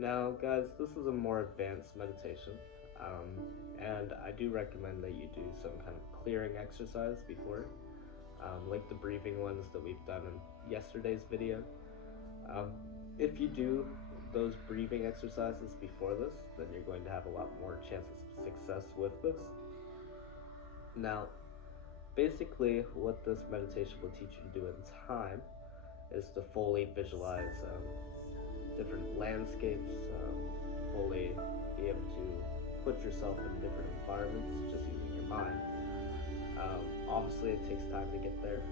Now, guys, this is a more advanced meditation, and I do recommend that you do some kind of clearing exercise before, like the breathing ones that we've done in yesterday's video. Um, if you do those breathing exercises before this, then you're going to have a lot more chances of success with this. Now, basically, what this meditation will teach you to do in time is to fully visualize different landscapes, fully be able to put yourself in different environments just using your mind. Obviously, it takes time to get there,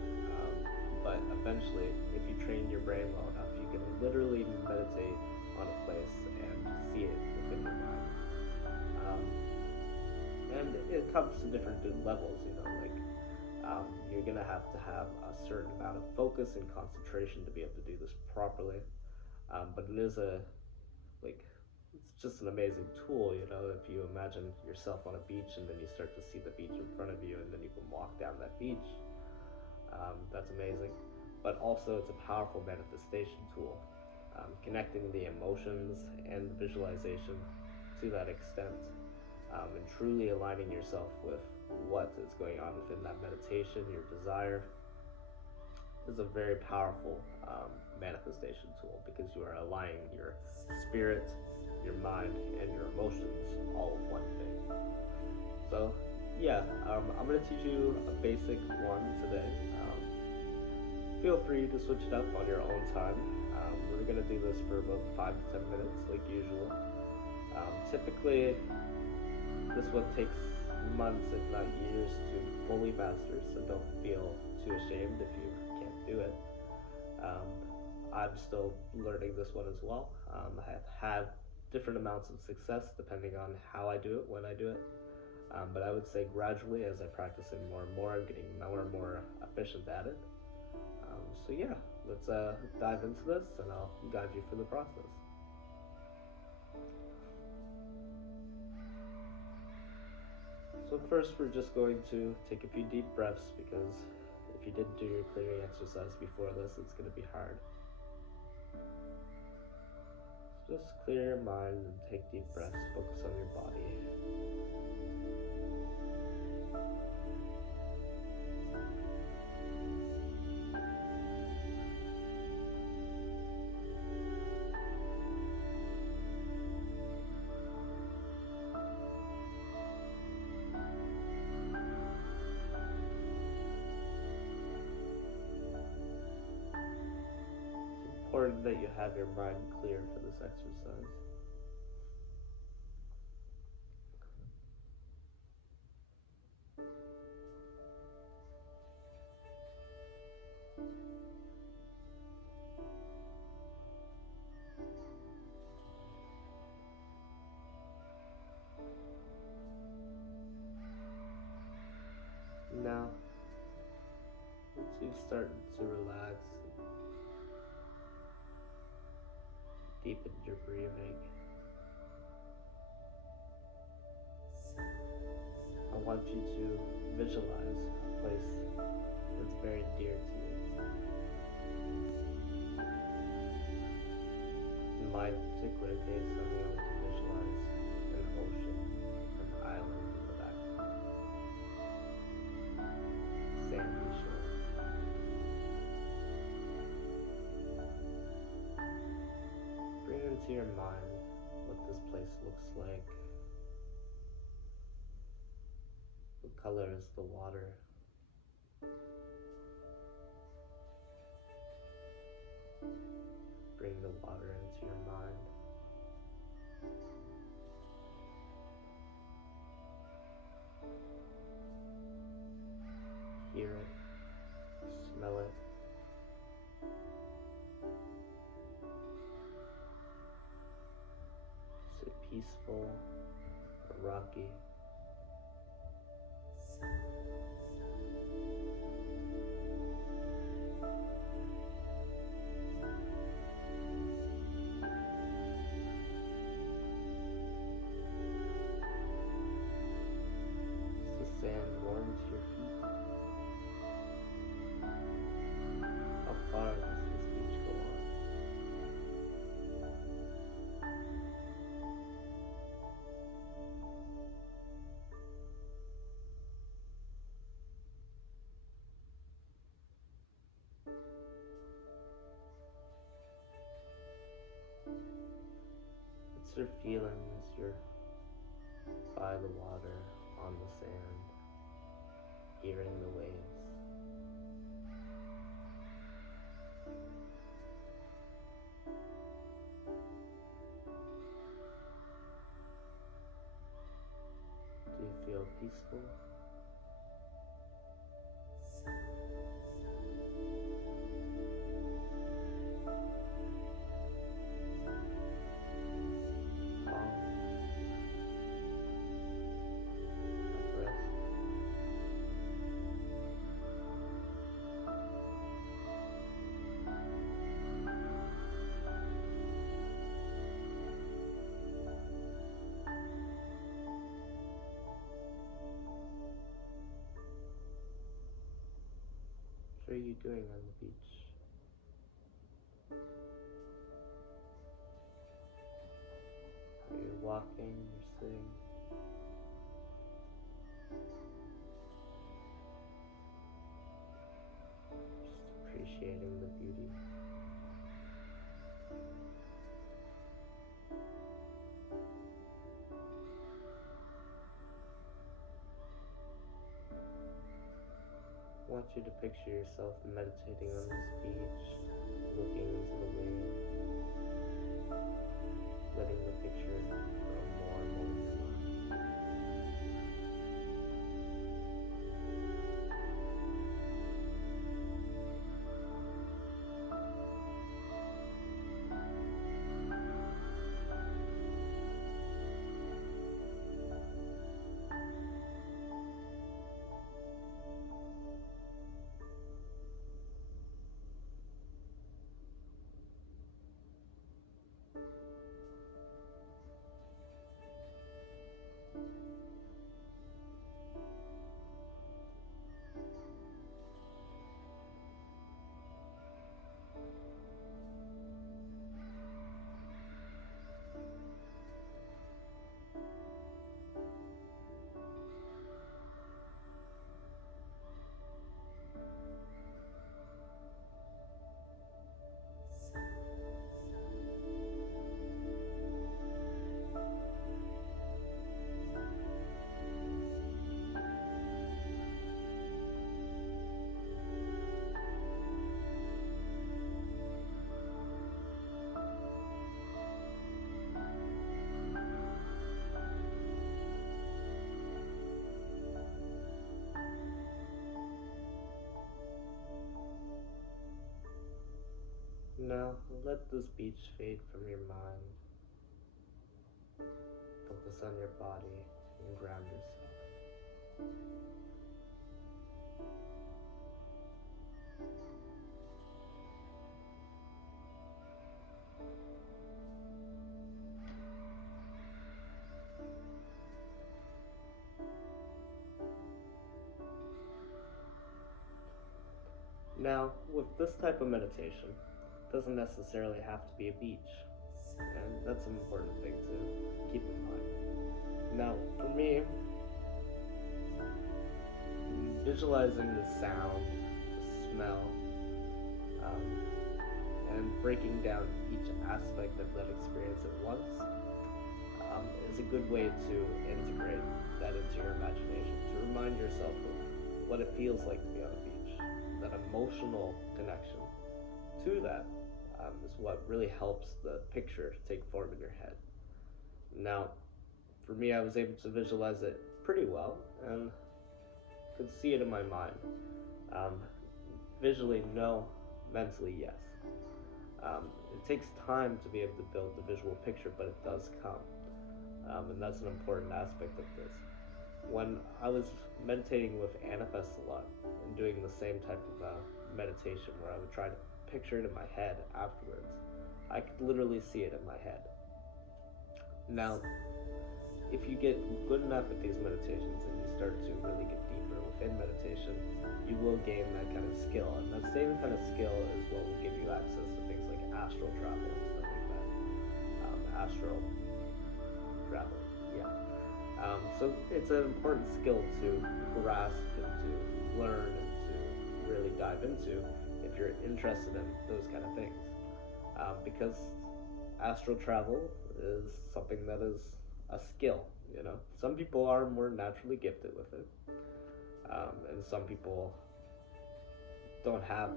but eventually, if you train your brain well enough, you can literally meditate on a place and see it within your mind. Um, and it comes to different levels, like you're gonna have a certain amount of focus and concentration to be able to do this properly. But it is like it's just an amazing tool, if you imagine yourself on a beach and then you start to see the beach in front of you and then you can walk down that beach. That's amazing. But also it's a powerful manifestation tool, connecting the emotions and the visualization to that extent, and truly aligning yourself with what is going on within that meditation, your desire, is a very powerful manifestation tool because you are aligning your spirit, your mind, and your emotions all with one thing. So, yeah, I'm going to teach you a basic one today. Feel free to switch it up on your own time. We're going to do this for about 5 to 10 minutes, like usual. Typically, this one takes months, if not years, to fully master, so don't feel too ashamed if you can't do it. I'm still learning this one as well. I have had different amounts of success depending on how I do it, when I do it. But I would say gradually, as I practice it more and more, I'm getting more and more efficient at it. So yeah, let's dive into this, and I'll guide you through the process. So first, we're just going to take a few deep breaths because if you didn't do your clearing exercise before this, it's going to be hard. So just clear your mind and take deep breaths. Focus on your body. It's important that you have your mind clear for this exercise. Now, once you've started to relax and deepen your breathing, I want you to visualize a place that's very dear to you. In my particular case, I'm going to visualize an ocean, an island in the background, sandy shore. Bring into your mind what this place looks like. What color is the water? Bring the water into your mind. Hear it, smell it. Is it peaceful or rocky? Is the sand warm to your feet? How far does this beach go on? are feeling as you're by the water, on the sand, hearing the waves. Do you feel peaceful? What are you doing on the beach? Are you walking? You're sitting? Just appreciating the beauty. I want you to picture yourself meditating on this beach, looking into the waves, letting the picture grow more and more in your mind. Now, let this beach fade from your mind. Focus on your body and ground yourself. Now, with this type of meditation, it doesn't necessarily have to be a beach, and that's an important thing to keep in mind. Now, for me, visualizing the sound, the smell, um, and breaking down each aspect of that experience at once is a good way to integrate that into your imagination, to remind yourself of what it feels like to be on a beach. That emotional connection to that is what really helps the picture take form in your head. Now, for me, I was able to visualize it pretty well and could see it in my mind. Um, Visually, no. Mentally, yes. It takes time to be able to build the visual picture, but it does come. And that's an important aspect of this. When I was meditating with Anifest a lot and doing the same type of meditation where I would try to picture it in my head afterwards, I could literally see it in my head. Now, if you get good enough at these meditations and you start to really get deeper within meditation, you will gain that kind of skill. And that same kind of skill is what will give you access to things like astral travel and stuff like that. Astral travel, yeah. So it's an important skill to grasp and to learn and to really dive into if you're interested in those kind of things. Because astral travel is something that is a skill. You know, some people are more naturally gifted with it, and some people don't have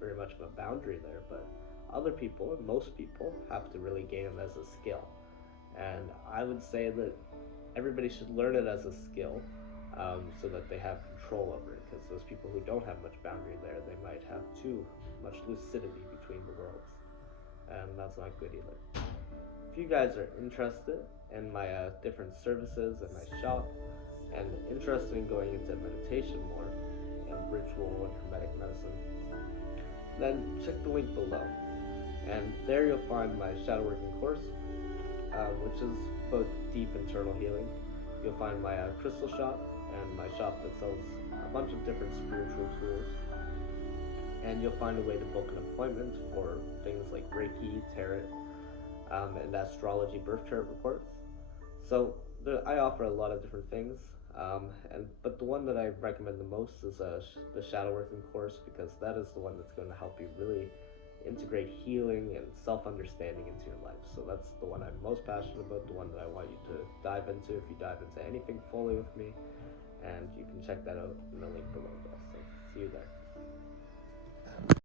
very much of a boundary there. But other people, and most people, have to really gain it as a skill. And I would say that everybody should learn it as a skill, so that they have control over it. Because those people who don't have much boundary there, they might have too much lucidity between the worlds, and that's not good either. If you guys are interested in my different services in my shop, and interested in going into meditation more, and ritual and hermetic medicine, then check the link below. And there you'll find my shadow working course, which is both deep internal healing. You'll find my crystal shop and my shop that sells a bunch of different spiritual tools. And you'll find a way to book an appointment for things like Reiki, Tarot, and astrology birth chart reports. So I offer a lot of different things, but the one that I recommend the most is the shadow working course, because that is the one that's going to help you really integrate healing and self-understanding into your life. So that's the one I'm most passionate about, the one that I want you to dive into if you dive into anything fully with me, and you can check that out in the link below. So see you there.